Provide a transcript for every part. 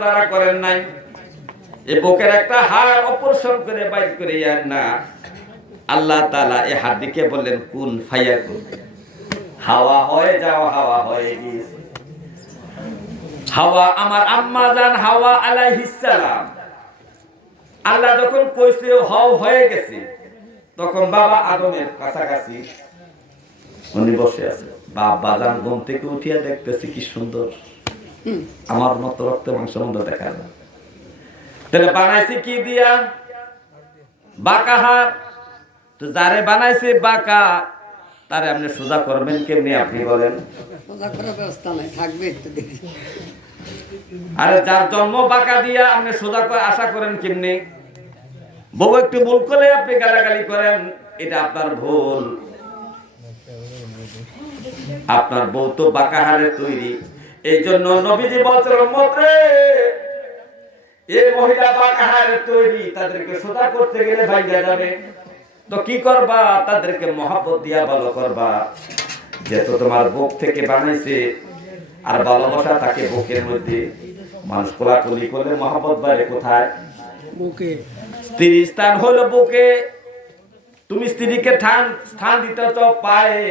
তারা করেন নাই। এই বুকের একটা হাড় করে বাইর করে না। আল্লাহ এই হাড্ডিকে বললেন, কুন ফাইয়া কুন হাওয়া হয়ে, যাও হাওয়া হয়ে গিয়েছে। হাওয়া, আমার আম্মা জান হাওয়া আলাইহিস সালাম। আল্লাহ যখন কইছে, হও, হয়ে গেছে। তখন বাবা আদমের কাছাকাছি উনি বসে আছে। বাবা জান ঘুম থেকে উঠিয়া দেখতেছি কি সুন্দর। আমার মতো রক্ত মাংস মতো দেখা যায় তাহলে বানাইছে কি দিয়া? বাঁকা হার তো যারে বানাইছে বাঁকা তারে আপনি সোজা করবেন কেমনি আপনি বলেন? সোজা করার ব্যবস্থা নাই থাকবে একটু দেখি। আরে যার জন্ম বাঁকা দিয়া আপনি সোজা করে আশা করেন কেমনি? বউ একটু ভুল করলে আপনি গালাগালি করেন এটা আপনার ভুল। আপনার বউ তো বাঁকা হারে তৈরি। এই জন্য নবীজি বলছেন মতে এই মহিলা বাঁকা হারে তৈরি তাদেরকে সোজা করতে গেলে ভাইয়া যাবে। তো কি করবা? তাদেরকে মহাব্বত দিয়া ভালো করবা। যেহেতু তোমার বুক থেকে বানাইছে আর ভালোবাসা থাকে বুকের মধ্যে। মানুষ কোলাকুলি করলে মহাব্বত বাড়ে কোথায়? বুকে। স্ত্রীর স্থান হলো বুকে। তুমি স্ত্রীকে স্থান দিতে চাও পায়ে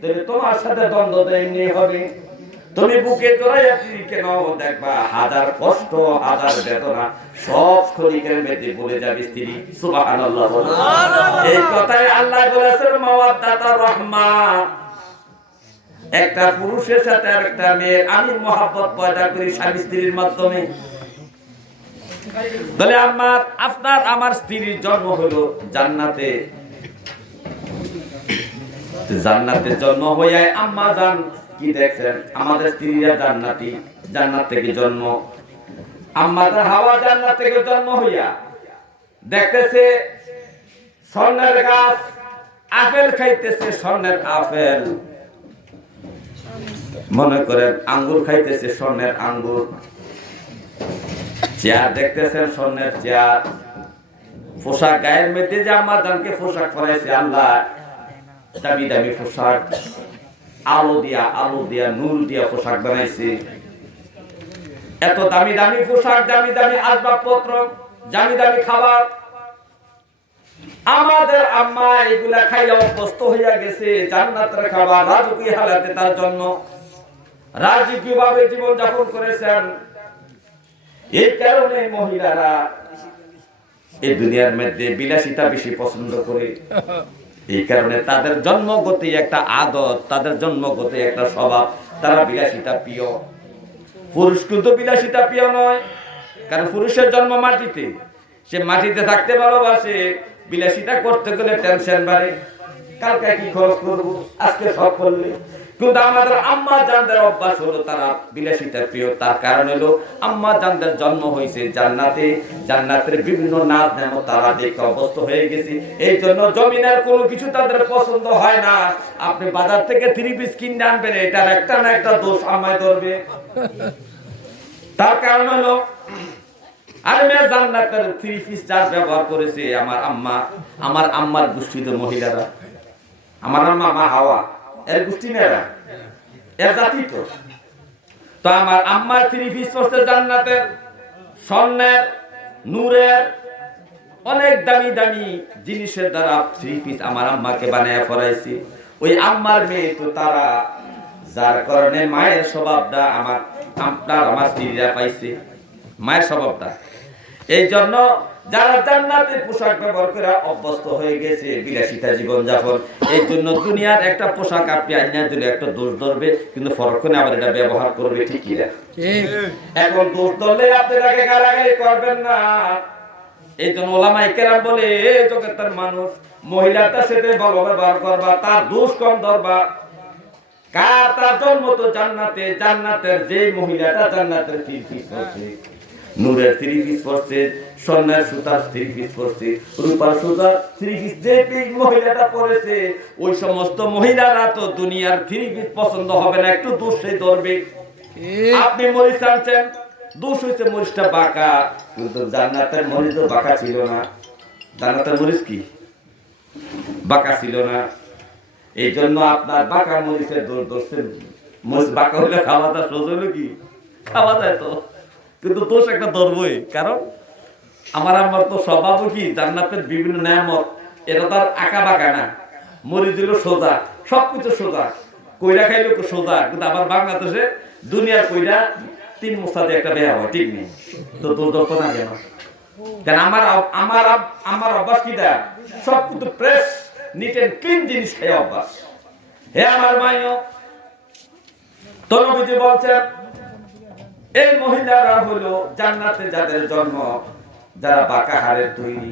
তাহলে তোমার সাথে দ্বন্দ্ব এমনি হবে। তুমি বুকে জড়াইয়া দেখবা হাজার কষ্ট হাজার বেদনা সব বলে যাবে স্ত্রী সুবহানাল্লাহ বলো। এই কথাই আল্লাহ বলেছেন রহমা একটা পুরুষের সাথে আর একটা মেয়ের আমি মহাব্বত পয়দা করি স্বামী স্ত্রীর মাধ্যমে। তাহলে আমার আপনার আমার স্ত্রীর জন্ম হলো জান্নাতে। জান্নাতে জন্ম হইয়া আম্মা জান কি দেখছেন আমাদের স্ত্রীরা জান্নাতি, জান্নাত থেকে জন্ম। আম্মাদের হাওয়া জান্নাত থেকে জন্ম হইয়া দেখতেছে স্বর্ণের গাছ, আপেল খাইতেছে স্বর্ণের আপেল। মনে করেন আঙ্গুর খাইতেছে স্বর্ণের আঙ্গুর। চেয়ার দেখতেছেন স্বর্ণের চেয়ার। পোশাক গায়ের মধ্যে যে আমার জানকে পোশাক পরাইছে, আল্লাহ দামি দামি পোশাক। আলো দিয়া আলো দিয়া, নূর দিয়া পোশাক বানাইছে। এত দামি দামি পোশাক, দামি দামি আসবাবপত্র, দামি দামি খাবার। আমাদের আম্মা এগুলা খাইয়া অভ্যস্ত হইয়া গেছে, জান্নাতের খাবার রাজকীয় হালাতে তার জন্য। রাজকীয় ভাবে জীবন যাপন করেছেন? এই কারণে মহিলারা এই দুনিয়ার মধ্যে বিলাসিতা বেশি পছন্দ করে। এই কারণে তাদের জন্মগতি একটা আদত, তাদের জন্মগতি একটা স্বভাব, তারা বিলাসিতা প্রিয়। পুরুষ কিন্তু বিলাসিতা প্রিয় নয়, কারণ পুরুষের জন্ম মাটিতে। সে মাটিতে থাকতে ভালোবাসে, বিলাসিতা করতে গেলে টেনশন বাড়ে। কালকে কি খরচ করব? আজকে সব করলে। কিন্তু আমাদের আম্মা জানদের অভ্যাস হলো তারা বিলাসিতার প্রিয়, তার কারণ হলো আম্মা জানদের জন্ম হয়েছে জান্নাতে। জান্নাতের বিভিন্ন নাচ নেম তারা দেখতে অভ্যস্ত হয়ে গেছে। এই জন্য জমিনের কোনো কিছু তাদের পছন্দ হয় না। আপনি বাজার থেকে থ্রি পিস কিনে আনবেন, এটার একটা না একটা দোষ আম্মায় ধরবে। তার কারণ হলো আরে মেয়ে জান্নাতের থ্রি পিস চার ব্যবহার করেছে, আমার আম্মা, আমার আম্মার গোষ্ঠীত মহিলারা। আমার আম্মা মা হাওয়া। এর গোষ্ঠী এর? জাতি তো। তো। আমার আম্মার থ্রি পিস করছে জান্নাতের স্বর্ণের নূরের অনেক দামি দামি জিনিসের দ্বারা থ্রি পিস আমার আম্মাকে বানায় ফরাইছি ওই আম্মার মেয়ে তো তারা যার কারণে মায়ের স্বভাবটা আমার আপনার আমার স্ত্রীরা পাইছে। মায়ের স্বভাবটা। এই জন্য যারা জান্নাতের পোশাক ব্যবহার করে অভ্যস্ত হয়ে গেছে বিলাসিতা জীবন যাপন এই জন্য দুনিয়ার একটা পোশাক আপনি আইনা দিলে একটা দোষ ধরবে কিন্তু ফরক্ষণে আবার এটা ব্যবহার করবে ঠিকই না? এখন দোষ ধরলে আপনি তাকে গালাগালি করবেন না। এই জন্য কেরাম বলে জগতের মানুষ মহিলাটার সাথে ভালো ব্যবহার করবা তার দোষ কম ধরবা। কার তার জন্ম তো জান্নাতে জান্নাতের যে মহিলাটা জান্নাতের থ্রি পিস নূরের থ্রি পিস পরছে স্বর্ণের সুতার থ্রি পিস পরছে রূপার সুতার থ্রি পিস যে মহিলাটা পরেছে ওই সমস্ত মহিলারা তো দুনিয়ার থ্রি পিস পছন্দ হবে না একটু দোষ সে ধরবে। আপনি মরিচ আনছেন দোষ হয়েছে মরিচটা বাঁকা কিন্তু জান্নাতের মরিচ তো বাঁকা ছিল না। জান্নাতের মরিচ কি? বাঁকা ছিল না। এই জন্য আপনার বাঁকা মরিচের দোষ ধরছেন মরিচ বাঁকা হলে খাওয়া দাওয়া সোজ হলো কি? খাওয়া যায় তো। কিন্তু দোষ একটা ধরবই। কারণ আমার আমার তো স্বভাবও কি? জান্নাতের বিভিন্ন নিয়ামত, এটা তার আঁকা বাঁকা না। মরি দিল সোজা, সবকিছু সোজা। কইরা খাইলো সোজা, কিন্তু আবার বাংলাদেশে দুনিয়ার কইরা তিন মোস্তাদে একটা বেয়া হয়, ঠিক নেই? তো তোর না কেন? কেন আমার আমার আমার অভ্যাস কি দেয়? সব কিন্তু ফ্রেশ নিট এন্ড ক্লিন জিনিস খাই অভ্যাস। হে আমার মাইও তনবিজি বলছেন, এই মহিলারা হলো জান্নাতে যাদের জন্ম যারা বাঁকা হাড়ের তৈরি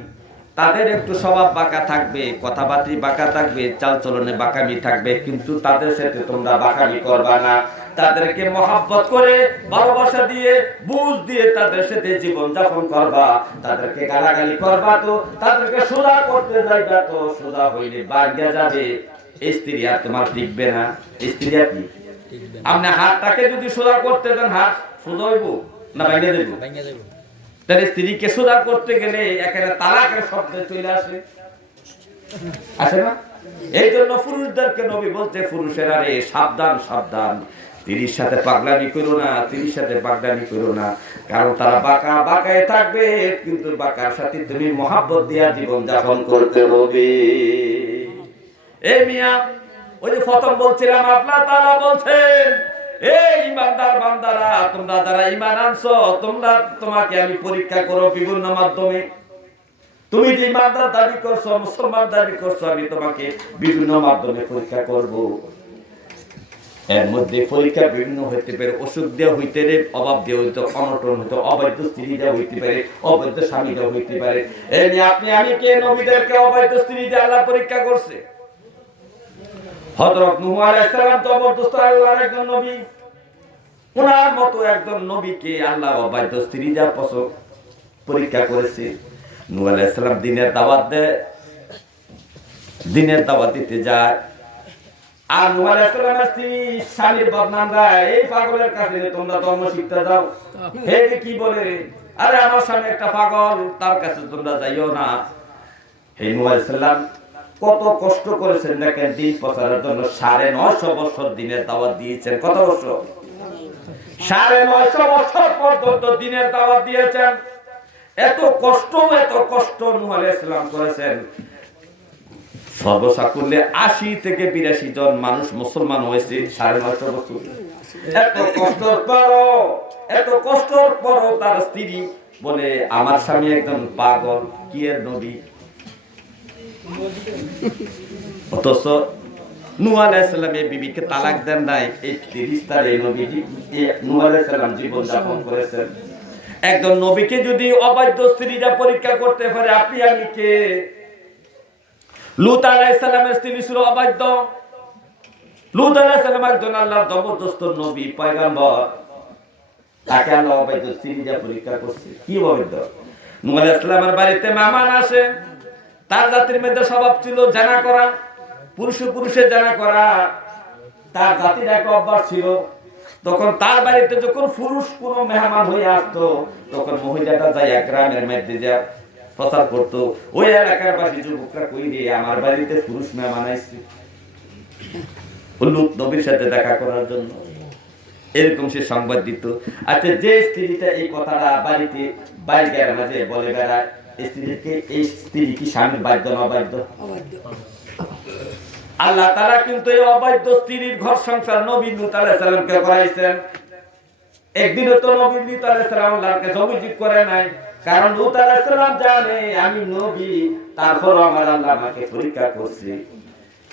তাদের একটু স্বভাব বাঁকা থাকবে কথাবার্তি বাঁকা থাকবে চালচলনে বাঁকামি থাকবে কিন্তু তাদের সাথে তোমরা বাঁকামি করবা না। তাদেরকে মহাব্বত করে ভালোবাসা দিয়ে বুঝ দিয়ে তাদের সাথে জীবন যাপন করবা। তাদেরকে গালাগালি করবা তো তাদেরকে সোজা করতে যাইবা তো সোজা হইলে বাঙ্গা যাবে। স্ত্রী আর তোমার টিকবে না। স্ত্রী আর কি? আপনি হাতটাকে যদি সোজা করতে দেন হাত সোজা হইব না ভাঙিয়ে দেব তাহলে স্ত্রীকে সোজা করতে গেলে এখানে তালাকের শব্দ চলে আসে। আসে না? এই জন্য পুরুষদেরকে নবী বলছে, পুরুষেরা রে, সাবধান সাবধান। স্ত্রীর সাথে পাগলামি করো না, স্ত্রীর সাথে পাগলামি করো না। কারণ তারা বাঁকা, বাঁকায় থাকবে, কিন্তু বাঁকার সাথে তুমি মহাব্বত দিয়া জীবন যাপন করতে হবে। এ মিয়া, ওই যে প্রথম বলছিলাম আপনার তারা বলছেন এই ইমানদার বান্দারা, তোমরা যারা ইমান আনছো, তোমরা তোমাকে আমি পরীক্ষা করো বিভিন্ন মাধ্যমে। তুমি যে ইমানদার দাবি করছ, মুসলমান দাবি করছ, আমি তোমাকে বিভিন্ন মাধ্যমে পরীক্ষা করব। এর মধ্যে পরীক্ষা বিভিন্ন হইতে পারে অসুখ দেওয়া হইতে পারে, অভাব দেওয়া হইতে অনটন হইতে অবৈধ স্ত্রী দেওয়া হইতে পারে, অবৈধ স্বামী দেওয়া হইতে পারে। আপনি, আমি কে নবীদেরকে অবৈধ স্ত্রী দিয়ে আল্লাহ পরীক্ষা করছে? হযরত নূহ আলাইহিস সালাম তো অবদস্ত আল্লাহর একজন নবী। ওনার মতো একজন নবীকে আল্লাহ অবাধ্য স্ত্রী যা পছন্দ পরীক্ষা করেছে। নূহ আলাইহিস সালাম দিনের দাওয়াত দেয়, দিনের দাওয়াত দিতে যায়। আর নূহ আলাইহিস সালামের স্ত্রী স্বামীর বদনাম গায় এই পাগলের কাছে তোমরা ধর্ম শিখতে যাও। হে কি বলে, আরে আমার স্বামী একটা পাগল, তার কাছে তোমরা যাইও না। হে নূহ আলাইহিস সালাম কত কষ্ট করেছেন দেখেন, দিন প্রচারের জন্য সাড়ে নয়শো বছর দিনের দাওয়াত দিয়েছেন। কত বছর? সাড়ে নয়শো বছর পর্যন্ত দিনের দাওয়াত দিয়েছেন। এত কষ্ট এত কষ্ট নূহ আলাইহিস সালাম করেছেন। সর্বসাকুল্যে আশি থেকে বিরাশি জন মানুষ মুসলমান হয়েছে সাড়ে নয়শো বছর। এত কষ্টর পরও, এত কষ্টর পরও তার স্ত্রী বলে, আমার স্বামী একজন পাগল, কি এর নবী? অথচ এই বিবিকে তালাক দেন নাই, এই এই নবীজি, এই জীবন যাপন করেছেন। একজন নবীকে যদি অবাধ্য স্ত্রীরা পরীক্ষা করতে পারে, আপনি আমি কে? লুত আলাইহিস স্ত্রী ছিল অবাধ্য। লুত আলাইহিস একজন আল্লাহর জবরদস্ত নবী, পয়গম্বর। তাকে আল্লাহ অবাধ্য স্ত্রীরা পরীক্ষা করছে। কি অবাধ্য? নূহ আলাইহিস বাড়িতে মেহমান আসে। তার জাতির মধ্যে স্বভাব ছিল জানা করা, পুরুষে পুরুষে জানা করা। তার জাতির এক অভ্যাস ছিল, তখন তার বাড়িতে যখন পুরুষ কোন মেহমান হয়ে আসতো, তখন মহিলাটা যাই গ্রামের মধ্যে যা প্রচার করতো, ওই এলাকার বাসী যুবকরা কই রে? আমার বাড়িতে পুরুষ মেহমান আসছে হলুদ নবীর সাথে দেখা করার জন্য এরকম সে সংবাদ দিত। আচ্ছা যে স্ত্রীটা এই কথাটা বাড়িতে বাইরের মাঝে বলে বেড়ায় স্ত্রীকে এই স্ত্রী কি স্বামীর বাধ্য না অবাধ্য। আল্লাহ তারা কিন্তু এই অবাধ্য স্ত্রীর ঘর সংসার নবী নূত আলাইহিস সালামকে করাইছেন। একদিনও তো নবী নূত আলাইহিস আল্লাহর কাছে অভিযোগ করে নাই। কারণ জানে আমি নবী তারপর আমার আল্লাহ আমাকে পরীক্ষা করছে।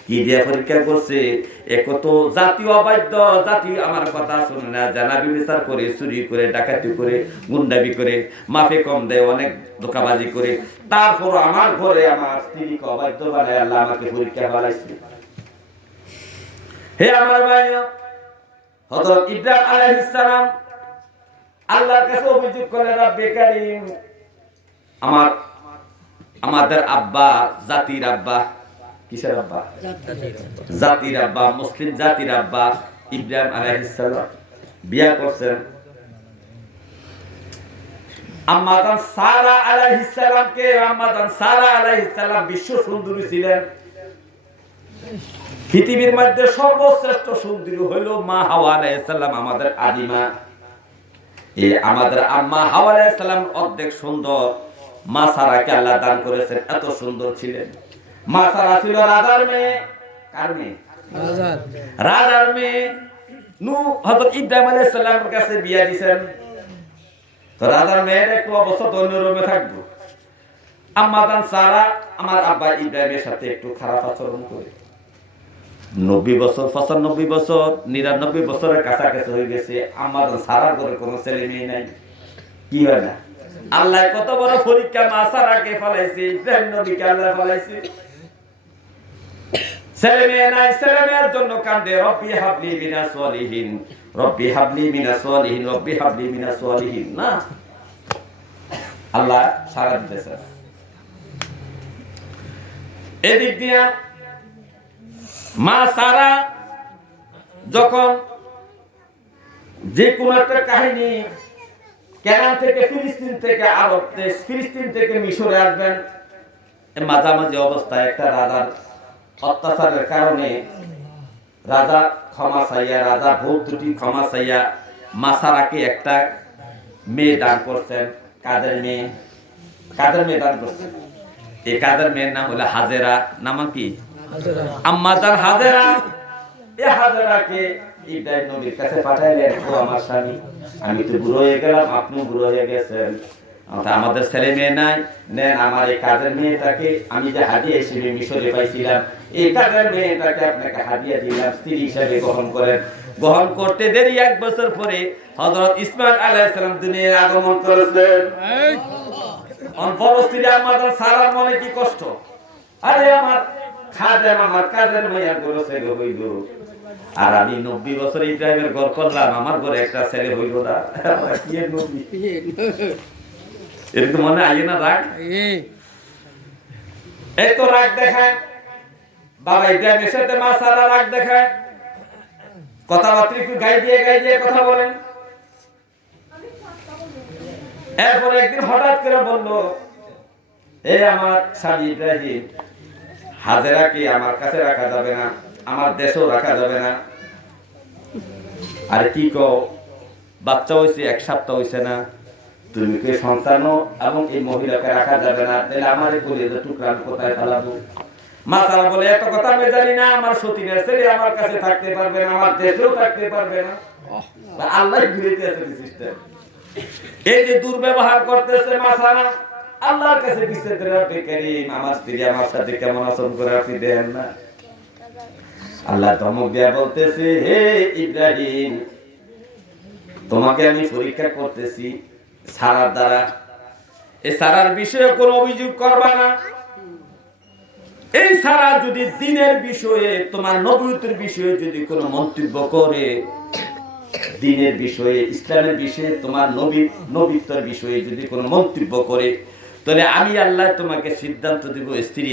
কি দিয়ে পরীক্ষা করছে? এক তো জাতীয় অবাধ্য, জাতি আমার কথা শুনে না। জানাবি বিচার করে, চুরি করে, ডাকাতি করে গুন্ডাবি করে, মাফে কম দেয়, অনেক ধোকাবাজি করে। তারপর আমার ঘরে আমার স্ত্রীকে অবাধ্য বানায় আল্লাহ আমাকে পরীক্ষা বানাইছে হে আমার ভাই হযরত ইব্রাহিম আলাইহিস সালাম আল্লাহর কাছে অভিযোগ করে, রাব্বে কারীম, আমার, আমাদের আব্বা, জাতির আব্বা কিসের আব্বা? জাতির আব্বা, মুসলিম জাতির আব্বা, ইব্রাহিম আলাইহিস সালাম। বিয়া করছেন। সারা সারা আলাইহিস সালাম বিশ্ব সুন্দরী ছিলেন। পৃথিবীর মধ্যে সর্বশ্রেষ্ঠ সুন্দরী হইল মা হাওয়া আলাইহিস সালাম, আমাদের আদিমা। এই আমাদের আম্মা হাওয়া আলাইহিস সালাম অর্ধেক সুন্দর। মা সারাকে আল্লাহ দান করেছেন, এত সুন্দর ছিলেন। মা সারা ছিল রাজার মেয়ে। কার মেয়ে? রাজার। মেয়ে। নু হযরত ইব্রাহিম আলাইহিস সালামের কাছে বিয়া দিবেন তো রাজার মেয়ের একটু অবস্থা থাকব। আম্মাদান সারা আমার আব্বা ইব্রাহিমের সাথে একটু খারাপ আচরণ করে। নব্বই বছর পঁচানব্বই বছর নিরানব্বই বছরের কাছাকাছি হয়ে গেছে। আমাদের সারার করে কোনো ছেলে মেয়ে নাই। কি হয় না? আল্লাহ কত বড় পরীক্ষা সারাকে ফলাইছে ইব্রাহিম নবীকে আল্লাহ ফলাইছে। ছেলে মেয়ে নাই ছেলে মেয়ের জন্য কান্দে, রব্বি হাবলি মিনা সলিহিন, রব্বি হাবলি মিনা সলিহিন, রব্বি হাবলি মিনা সলিহিন না আল্লাহ সারা। এদিক দিয়া মা সারা যখন যে কোন একটা কাহিনী কেনান থেকে ফিলিস্তিন থেকে আরব দেশ ফিলিস্তিন থেকে মিশরে আসবেন মাঝামাঝি অবস্থায় একটা রাজার অত্যাচারের কারণে রাজা ক্ষমা চাইয়া রাজা ভোগ ত্রুটি ক্ষমা চাইয়া মাসারাকে একটা মেয়ে দান করছেন কাদের মেয়ে? কাদের মেয়ে দান করছেন? এই কাদের মেয়ের নাম হলো হাজেরা নামা কি? আম্মাদার হাজেরা। এ হাজেরাকে ইব্রাহিম নবীর কাছে পাঠাইলেন ও আমার স্বামী আমি তো বুড়ো হয়ে গেলাম আপনিও বুড়ো হয়ে গেছেন। আমাদের ছেলে মেয়ে নাই নেন আমার এই কাজের মেয়েটাকে আমি যে হাদিয়া হিসেবে মিশরে পাইছিলাম এই কাজের মেয়েটাকে আপনাকে হাদিয়া দিলাম স্ত্রী হিসেবে গ্রহণ করেন। গ্রহণ করতে দেরি এক বছর পরে হযরত ইসমাইল আলাইহিস সালাম দুনিয়ায় আগমন করেছেন। অন্তরস্থির আমাদের সারার মনে কি কষ্ট? আরে আমার খাদেম আমার কাজের মেয়ে ছেলে হইল। আর আমি নব্বই বছর ইব্রাহিমের ঘর করলাম আমার ঘরে একটা ছেলে হইল না? এরকম মনে আইয়ে না রাগ? এই তো রাগ দেখায়। বাবা ইব্রাহিমের সাথে মা সারা রাগ দেখায়। কথাবার্তা একটু গাই দিয়ে গাই দিয়ে কথা বলেন। এরপরে একদিন হঠাৎ করে বলল এই আমার স্বামী ইব্রাহিম হাজেরাকে আমার কাছে রাখা যাবে না? আমার দেশেও রাখা যাবে না? আর কি কও, বাচ্চা হয়েছে এক সপ্তাহ হয়েছে না। তুমি কে সন্তানও এবং এই মহিলাকে রাখা যাবে না? তাহলে আমার এই টুকরা কোথায় ফেলাবো? বলে এত কথা আমি জানি না আমার সতীনের ছেলে আমার কাছে থাকতে পারবে না আমার দেশেও থাকতে পারবে না। আল্লাহ ঘুরেতে আছে সিস্টেম এই যে দুর্ব্যবহার করতেছে মাসানা আল্লাহর কাছে বিচার করে আপনি করিম আমার স্ত্রী আমার সাথে কেমন আচরণ করে আপনি দেন না। আল্লাহ ধমক দেয়া বলতেছে হে ইব্রাহিম তোমাকে আমি পরীক্ষা করতেছি সারার দ্বারা। এই সারার বিষয়ে কোনো অভিযোগ করবা না? এই সারা যদি দিনের বিষয়ে, তোমার নবীতের বিষয়ে যদি কোনো মন্তব্য করে, দিনের বিষয়ে, ইসলামের বিষয়ে, তোমার নবী, নবীত্বর বিষয়ে যদি কোনো মন্তব্য করে, তাহলে আমি আল্লাহ তোমাকে সিদ্ধান্ত দিব, স্ত্রী